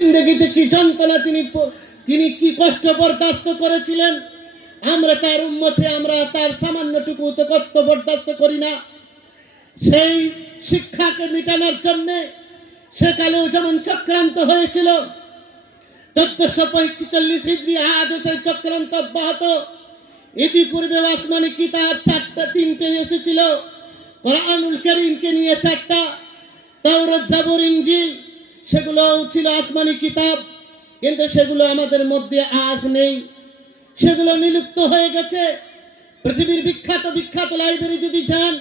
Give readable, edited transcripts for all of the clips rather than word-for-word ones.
জিন্দেগিতে কি যন্ত্রণা তিনি কি কষ্ট বরদাস্ত করেছিলেন, আমরা তার উম্মতে আমরা তার সামান্যটুকু তো কষ্ট বরদাস্ত করি না। সেই শিক্ষাকে মিটানোর জন্য সেকালেও যেমন চক্রান্ত হয়েছিল 1445 হিজরি, আজও সেই চক্রান্ত অব্যাহত। ইতিপূর্বে আসমানি কিতাব তিনটে এসেছিল, কোরআনুল কারীমকে নিয়ে 4টা, তাওরাত জাবুর ইনজিল, সেগুলোও ছিল আসমানি কিতাব, কিন্তু সেগুলো আমাদের মধ্যে আজ নেই, সেগুলো নিলুপ্ত হয়ে গেছে। পৃথিবীর বিখ্যাত বিখ্যাত লাইব্রেরি যদি যান,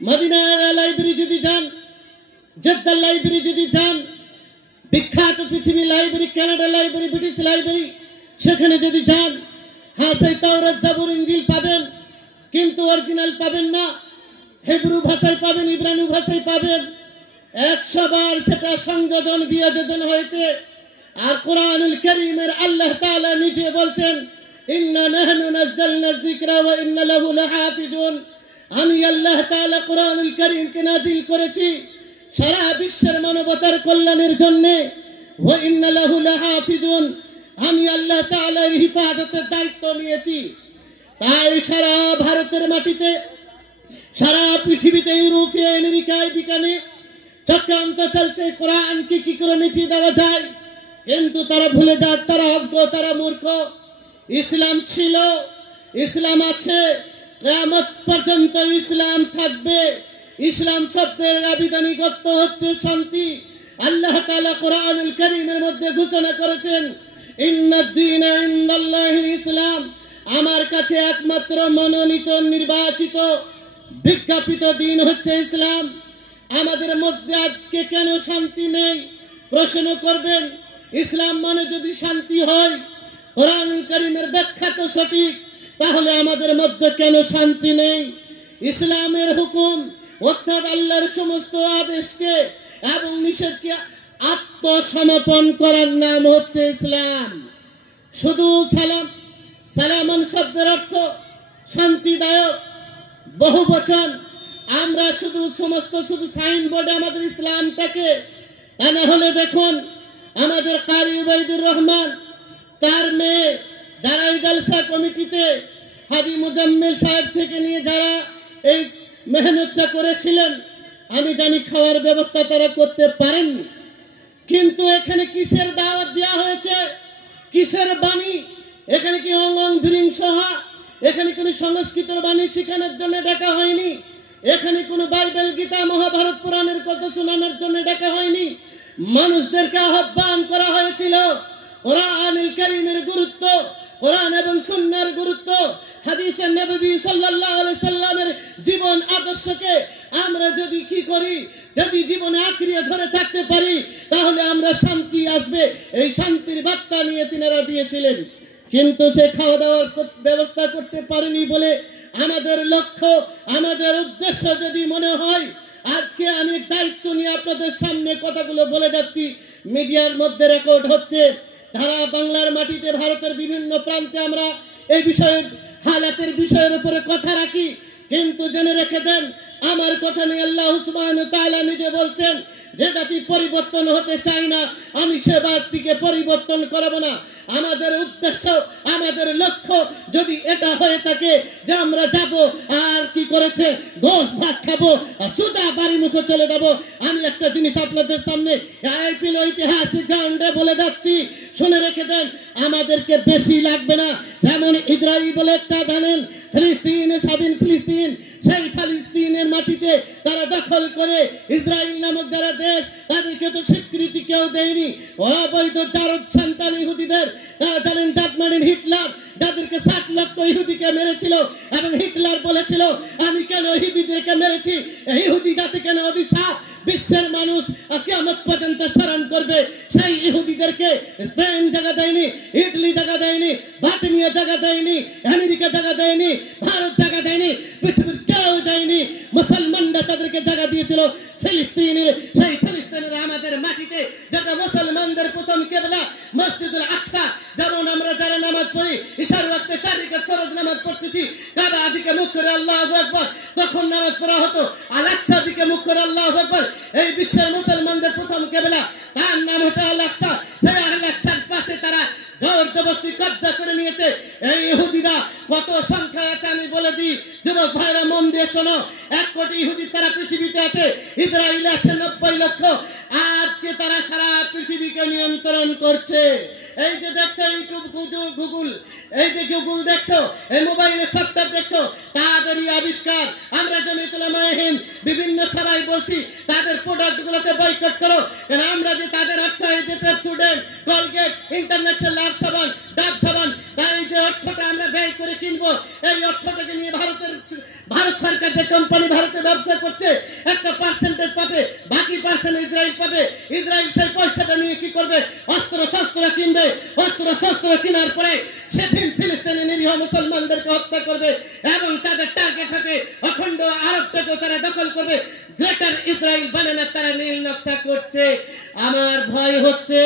মদিনার লাইব্রেরি যদি যান, জেদ্দার লাইব্রেরি যদি যান, বিখ্যাত পৃথিবীর library, Canada library, British library, সেখানে যদি যান, হ্যাঁ সেই তাওরাত জাবুর ইনজিল পাবেন, কিন্তু অরিজিনাল পাবেন না। হিব্রু ভাষায় পাবেন, ইব্রানি ভাষায় পাবেন। 100 বার সেটা সংযোজন বিয়োজন হয়েছে। আর কোরআনুল কারীমের আল্লাহ তাআলা নিজে বলছেন, ইন্না নাহনু নাযালনা যিকরা ওয়া ইন্না লাহু লাহাফিজুন। আমি আল্লাহ তাআলা কোরআনুল কারীমকে নাযিল করেছি সারা বিশ্বের মানবতার কল্যাণের জন্য। ওয়া ইন্না লাহু লাহাফিজুন, আমি আল্লাহ তাআলা এর হিফাজতের দায়িত্ব নিয়েছি। তাই সারা ভারতের মাটিতে, সারা পৃথিবীতে, ইউরোপে, আমেরিকায়, ব্রিটেনে চক্রান্ত চলছে কোরআনকে কি করে মিটিয়ে দেওয়া যায়। কিন্তু তারা ভুলে যায়, তারা অজ্ঞ, তারা মূর্খ। ইসলাম ছিল, ইসলাম আছে, কিয়ামত পর্যন্ত ইসলাম থাকবে। ইসলাম শব্দের আবিধানিক অর্থ হচ্ছে শান্তি। আল্লাহ তাআলা কোরআনুল কারীমের মধ্যে ঘোষণা করেছেন, ইন্নাদ-দীনা ইনদাল্লাহিল ইসলাম, আমার কাছে একমাত্র মনোনীত, নির্বাচিত, বিজ্ঞাপিত দিন হচ্ছে ইসলাম। আমাদের মধ্যে আজকে কেন শান্তি নেই প্রশ্ন করবেন। ইসলাম মানে যদি শান্তি হয়, কোরআনুল কারীমের ব্যাখ্যা তো সঠিক, তাহলে আমাদের মধ্যে কেন শান্তি নেই? ইসলামের হুকুম অর্থাৎ আল্লাহর সমস্ত আদেশকে এবং নিষেধকে আত্মসমর্পণ করার নাম হচ্ছে ইসলাম। শুধু সালাম, সালামান শব্দের অর্থ শান্তিদায়ক, বহুবচন। আমরা শুধু সাইনবোর্ডে আমাদের ইসলামটাকে, তা না হলে দেখুন আমাদের কারি উবাইদুর রহমান, তার মেয়ে, যারা এই জালসা কমিটিতে হাজী মুজাম্মেল সাহেব থেকে নিয়ে যারা এই মেহনতটা করেছিলেন, আমি জানি খাওয়ার ব্যবস্থা তারা করতে পারেননি। কিন্তু এখানে কিসের দাওয়াত দেওয়া হয়েছে, কিসের বাণী? এখানে কি অঙ্গং ভিরিং সহা, এখানে কোনো সংস্কৃতের বাণী শেখানোর জন্য ডাকা হয়নি। এখানে কোনো বাইবেল, গীতা, মহাভারত, পুরাণের কথা শোনানোর জন্য ডাকা হয়নি। মানুষদেরকে আহ্বান করা হয়েছিল কোরআনুল কারীমের গুরুত্ব, কোরআন এবং সুন্নাহর গুরুত্ব, হাদিসে নবী সাল্লাল্লাহু আলাইহি সাল্লামের জীবন আদর্শকে আমরা যদি কি করি, যদি জীবনে আঁকড়িয়ে ধরে থাকতে পারি, তাহলে আমরা শান্তি আসবে। এই শান্তির বার্তা নিয়ে তিনারা দিয়েছিলেন। কিন্তু সে খাওয়া দাওয়ার ব্যবস্থা করতে পারেনি বলে আমাদের লক্ষ্য, আমাদের উদ্দেশ্য যদি মনে হয়, আজকে আমি দায়িত্ব নিয়ে আপনাদের সামনে কথাগুলো বলে যাচ্ছি, মিডিয়ার মধ্যে রেকর্ড হচ্ছে, ধারা বাংলার মাটিতে ভারতের বিভিন্ন প্রান্তে আমরা এই বিষয়ের হালাতের বিষয়ের উপরে কথা রাখি। কিন্তু জেনে রেখে দেন, আমার কথা নিয়ে আল্লাহ সুবহানাহু ওয়া তাআলা নিজে বলছেন, যে জাতি পরিবর্তন হতে চায় না, আমি সে জাতিকে পরিবর্তন করাবো না। আমাদের উদ্দেশ্য, আমাদের লক্ষ্য যদি এটা হয়ে থাকে যে আমরা যাব আর কি করেছে, গোশ ভাত খাবো আর সুদা বাড়ি মুখে চলে যাবো, আমি একটা জিনিস আপনাদের সামনে আইপিএল ঐতিহাসিক গ্রাউন্ডে বলে যাচ্ছি, শুনে রেখে দেন, আমাদেরকে বেশি লাগবে না। যেমন ইসরায়েল বলে একটা জানেন, ফিলিস্তিনে, স্বাধীন ফিলিস্তিন, সেই ফিলিস্তিনের মাটিতে তারা দখল করে ইসরায়েল নামক যারা দেশ, তাদেরকে তো স্বীকৃতি কেউ দেয়নি। অবৈধ জারদ সন্তান ইহুদিদের, তারা জানেন জার্মানির হিটলার যাদেরকে 60 লক্ষ ইহুদিকে মেরেছিল, এবং হিটলার বলেছিল আমি কেন ইহুদিদেরকে মেরেছি, ইহুদি জাতি কেন অভিশাপ, বিশ্বের মানুষ কিয়ামত পর্যন্ত স্মরণ করবে। সেই ইহুদিদেরকে স্পেন জায়গা দেয়নি, ইটালি জায়গা দেয়নি, ব্রিটেনিয়া জায়গা দেয়নি, আমেরিকা জায়গা দেয়নি, ভারত জায়গা দেয়নি, পৃথিবীর কেউ দেয়নি। মুসলমানরা তাদেরকে জায়গা দিয়েছিল ফিলিস্তিনের, সেই ফিলিস্তিনের আমাদের মাটিতে, যেটা মুসলমানদের প্রথম কিবলা মসজিদুল আকসা। যেমন আমরা যারা নামাজ পড়ি, ইশার ওয়াক্তে 4 রাকাত ফরজ নামাজ পড়তেছি, কাবা দিকে মুখ করে আল্লাহু আকবার, তখন নামাজ পড়া হতো আল আকসা দিকে মুখ করে আল্লাহু আকবার। এই বিশ্বের মুসলমানদের প্রথম কিবলা, তার নাম হচ্ছে আল আকসা। বন্দোবস্ত কব্জা করে নিয়েছে। এই ইহুদিরা কত সংখ্যায় আছে আমি বলে দিই, যুবক ভাইরা মন দিয়ে শোনো। 1 কোটি ইহুদি তারা পৃথিবীতে আছে, ইসরায়েল আছে 90 লক্ষ। আজকে তারা সারা পৃথিবীকে নিয়ন্ত্রণ করছে। এই যে দেখছো ইউটিউব, গুগল, এই যে গুগল দেখছো, এই মোবাইলে সফটওয়্যার দেখছো, তাদেরই আবিষ্কার। আমরা জমিয়তুল উলামায়ে হিন্দ বিভিন্ন সভায় বলছি তাদের প্রোডাক্টগুলোকে বয়কট করো, কারণ আমরা যে তাদের অর্থ, এই যে পেপসুডেন্ট, কলগেট, ইন্টারন্যাশনাল লাভ সাবান, ডাব সাবান, তাই যে অর্থটা আমরা ব্যয় করে কিনবো, এই অর্থটাকে নিয়ে ভারত সরকার যে কোম্পানি ভারতে ব্যবসা করছে একটা পার্সেন্টেজ পাবে, বাকি পার্সেন্ট ইসরায়েল পাবে। ইসরায়েল সেই পয়সাটা নিয়ে কি করবে? অস্ত্র শস্ত্র কিনবে। অস্ত্র শস্ত্র কেনার পরে সেদিন ফিলিস্তিনি নিরীহ মুসলমানদেরকে হত্যা করবে এবং তাদের টার্গেট হবে অখণ্ড আরবটাকে তারা দখল করবে। গ্রেটার ইসরায়েল বানানোর তারা নীল নকশা করছে। আমার ভয় হচ্ছে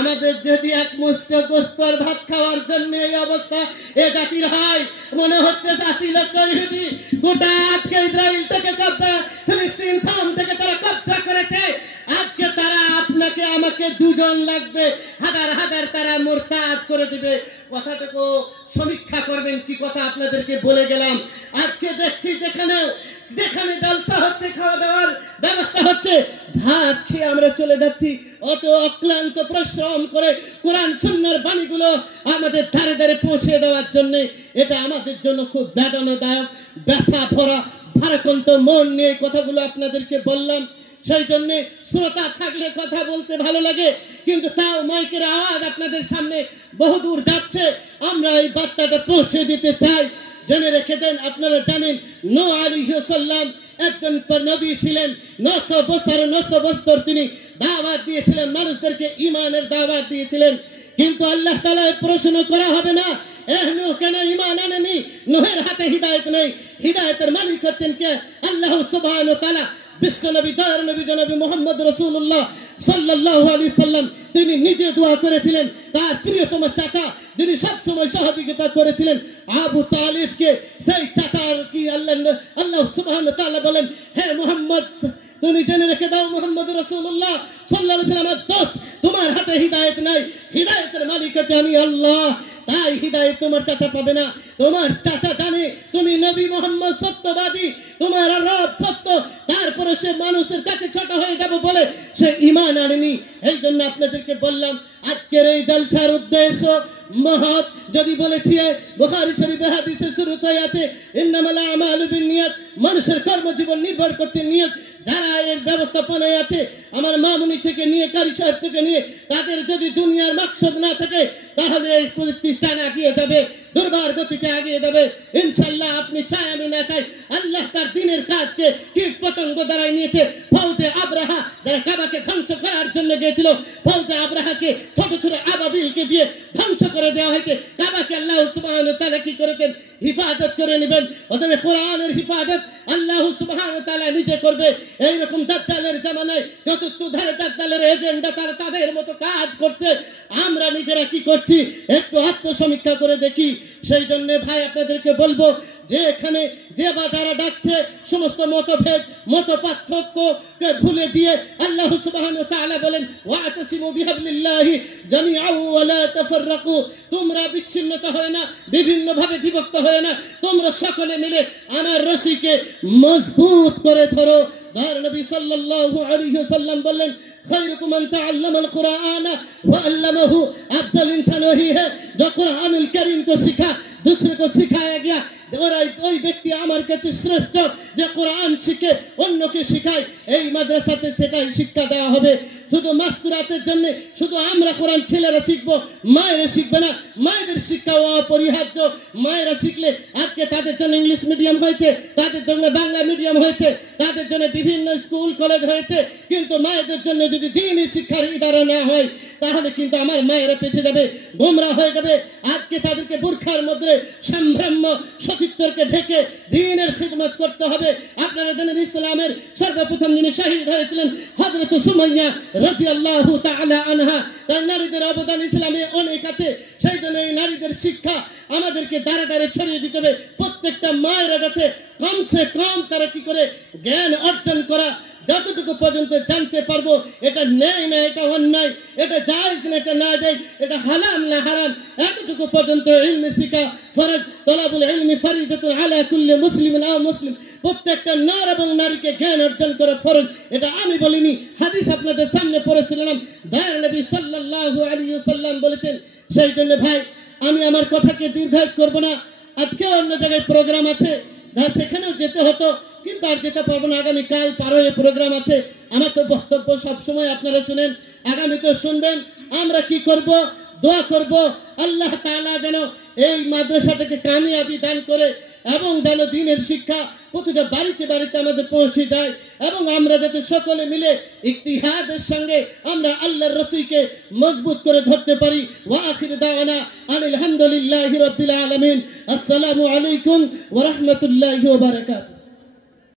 আমাদের যদি এক মুষ্ট গোস্তর ভাত খাওয়ার জন্য এই অবস্থা এ জাতির হয়, মনে হচ্ছে 80 লক্ষ ইহুদি গোটা আজকে ইসরায়েল থেকে কব্জা, ফিলিস্তিন শাম থেকে তারা কব্জা করেছে। আজকে তারা আপনাকে আমাকে দুজন লাগবে, হাজার হাজার তারা মুরতাদ করে দিবে। কথাটাকে সমীক্ষা করবেন কি কথা আপনাদেরকে বলে গেলাম। আজকে দেখছি যেখানে জলসা হচ্ছে, খাওয়া দাওয়ার ব্যবস্থা হচ্ছে, ভাত খেয়ে আমরা চলে যাচ্ছি অত অক্লান্ত পরিশ্রম করে কোরআন সুন্নাহর বাণীগুলো আমাদের ধারে ধারে পৌঁছে দেওয়ার জন্য। এটা আমাদের জন্য খুব বেদনাদায়ক, ব্যথা ভরা ভারাক্রান্ত মন নিয়ে কথাগুলো আপনাদেরকে বললাম। সেই জন্য শ্রোতা থাকলে কথা বলতে ভালো লাগে, কিন্তু তাও মাইকের আওয়াজ আপনাদের সামনে বহুদূর যাচ্ছে, আমরা এই বার্তাটা পৌঁছে দিতে চাই। জেনে রেখে দেন, আপনারা জানেন নূহ আলাইহিস সালাম একজন নবী ছিলেন। 900 বছর তিনি দাওয়াত দিয়েছিলেন, মানুষদেরকে ঈমানের দাওয়াত দিয়েছিলেন। কিন্তু আল্লাহ তাআলা প্রশ্ন করা হবে না নূহ কেন ঈমান আনেনি? নূহের হাতে হিদায়াত নেই। হিদায়াতের মালিক হচ্ছেন কে? আল্লাহ সুবহানাহু ওয়া তাআলা। বিশ্বনবী দয়ার নবী জনাব মুহাম্মদ রাসূলুল্লাহ সাল্লাল্লাহু আলাইহি সাল্লাম তিনি নিজে দোয়া করেছিলেন তার প্রিয়তম চাচা, যিনি সবসময় সহযোগিতা করেছিলেন আবু তালিবকে। সেই চাচার কি আল্লাহ সুবহানাহু ওয়া তাআলা বলেন, হে মুহাম্মদ তুমি জেনে রেখে দাও, মুহাম্মদ রাসূলুল্লাহ সাল্লাল্লাহু আলাইহি ওয়াসাল্লামের দোস্ত, তোমার হাতে হিদায়াত নাই, হিদায়াতের মালিক হচ্ছে আমি আল্লাহ। তাই হিদায়াত তোমার চাচা পাবে না। তোমার চাচা জানে তুমি নবী মুহাম্মদ সত্যবাদী, তোমার রব সত্য, তারপরে সে মানুষের কাছে ছোট হয়ে যাবে বলে সে ঈমান আনেনি। এই জন্য আপনাদেরকে বললাম আজকের এই জলসার উদ্দেশ্য মহৎ। যদি বলেছি বুখারী শরীফে হাদিসে শুরুতে আছে ইন্নামাল আমালু বিন্নিয়াত, মানুষের কর্মজীবন নির্ভর করছে নিয়ত। যারা এর ব্যবস্থাপনায় আছে, আমার মামুনি থেকে নিয়ে কারি সাহেব থেকে নিয়ে, তাদের যদি দুনিয়ার মাকসদ না থাকে তাহলে এই প্রতিষ্ঠান এগিয়ে যাবে, দুর্বার গতিতে এগিয়ে যাবে ইনশাআল্লাহ। আপনি চাই আমি না চাই, আল্লাহ তার দিনের কাজকে কীট পতঙ্গ দ্বারাই নিয়েছে। ফৌজে আবরাহা যারা কাবাকে ধ্বংস করার জন্য গিয়েছিল, ফৌজে আবরাহাকে ছোট ছোট আবাবিলকে দিয়ে ধ্বংস করে দেওয়া হয়েছে। কাবাকে আল্লাহ সুবহানাহু ওয়া তাআলা কি করেছেন? হিফাজত করে নেবেন। অতএব কোরআনের হিফাজত আল্লাহ সুবহানাহু ওয়া তাআলা নিজে করবে। এইরকম দাজ্জালের জামানায় চতুর্থধারে দাজ্জালের এজেন্ডা তারা তাদের মতো কাজ করছে। আমরা নিজেরা কি করছি একটু আত্মসমীক্ষা করে দেখি। সেই জন্য ভাই আপনাদেরকে বলবো যে এখানে যে বাজারা ডাকছে সমস্ত মতভেদ মত পার্থক্যকে ভুলে দিয়ে আল্লাহ সুবহানাহু ওয়া তাআলা বলেন ওয়াতাসিমু বিহাবলিল্লাহি জামিআন ওয়া লা তাফাররাকু, তোমরা বিচ্ছিন্নতা হয় না, বিভিন্ন ভাবে বিভক্ত হয় না, তোমরা সকলে মিলে আমার রশিকে মজবুত করে ধরো। দয়ার নবী সাল্লাল্লাহু আলাইহি ওয়াসাল্লাম বললেন खैरुकुम मन तअल्लम अल कुरान व अल्लमहु, अफजल इंसान वही है जो कुरानुल करीम को सीखा, दूसरे को सिखाया गया। और ওই ব্যক্তি আমার কাছে শ্রেষ্ঠ যে কোরআন শিখে অন্যকে শেখায়। এই মাদ্রাসাতে সেটাই শিক্ষা দেওয়া হবে। শুধু মাস্তুরাতের জন্য শুধু আমরা কোরআন ছেলেরা শিখবো, মায়েরা শিখবে না। মায়েদের শিক্ষা অপরিহার্য। মায়েরা শিখলে আজকে তাদের জন্য ইংলিশ মিডিয়াম হয়েছে, তাদের জন্য বাংলা মিডিয়াম হয়েছে, তাদের জন্য বিভিন্ন স্কুল কলেজ হয়েছে। কিন্তু মায়েদের জন্য যদি দ্বীনি শিক্ষার ইদারা না হয় তাহলে কিন্তু আমার মায়েরা পেছে যাবে, গোমরা হয়ে যাবে। আজকে তাদেরকে বুরখার মধ্যে সম্ভ্রাম্য সতীত্বকে ঢেকে দ্বীনের খিদমত করতে হবে। আপনারা জানেন ইসলামের সর্বপ্রথম যিনি শহীদ হয়েছিলেন হযরত সুমাইয়া রাদিয়াল্লাহু তাআলা আনহা। তাই নারীদের অবদান ইসলামে অনেক আছে। সেই জন্য এই নারীদের শিক্ষা আমাদেরকে দ্বারে দ্বারে ছড়িয়ে দিতে হবে। প্রত্যেকটা মায়েরা যাতে কমসে কম তারা কি করে জ্ঞান অর্জন করা যতটুকু পর্যন্ত জানতে পারবো এটা ন্যায় না এটা অন্যায়, এটা জায়েজ না এটা নাজায়েজ, এটা হালাল না হারাম, এতটুকু পর্যন্ত ইলম শিখা ফরজ। তলাবুল ইলমি ফরিদাতুন আলা কুল্লি মুসলিমিন আও মুসলিম, প্রত্যেকটা নর এবং নারীকে জ্ঞান অর্জন করা ফরজ। এটা আমি বলিনি, হাদিস আপনাদের সামনে পড়েছিলাম, দয়ার নবী সাল্লাল্লাহু আলাইহি ওয়াসাল্লাম বলেছেন। সেই জন্য ভাই আমি আমার কথাকে দীর্ঘায়িত করব না। আজকে অন্য জায়গায় প্রোগ্রাম আছে, সেখানেও যেতে হতো, কিন্তু আর যেতে পারবো না। আগামীকাল 12 প্রোগ্রাম আছে। আমার তো বক্তব্য সবসময় আপনারা শুনেন, আগামীতেও শুনবেন। আমরা কি করব? দোয়া করব আল্লাহ তাআলা যেন এই মাদ্রাসাটাকে কামিয়াবি দান করে এবং যেন দ্বীনের শিক্ষা প্রতিটা বাড়িতে বাড়িতে আমাদের পৌঁছে যায়, এবং আমরা যাতে সকলে মিলে ইজতিহাদের সঙ্গে আমরা আল্লাহর রাসূলকে মজবুত করে ধরতে পারি। ওয়া আখির দাওয়ানা আলহামদুলিল্লাহি রাব্বিল আলামিন। আসসালামু আলাইকুম ওয়া রাহমাতুল্লাহি ওয়া বারাকাতুহু।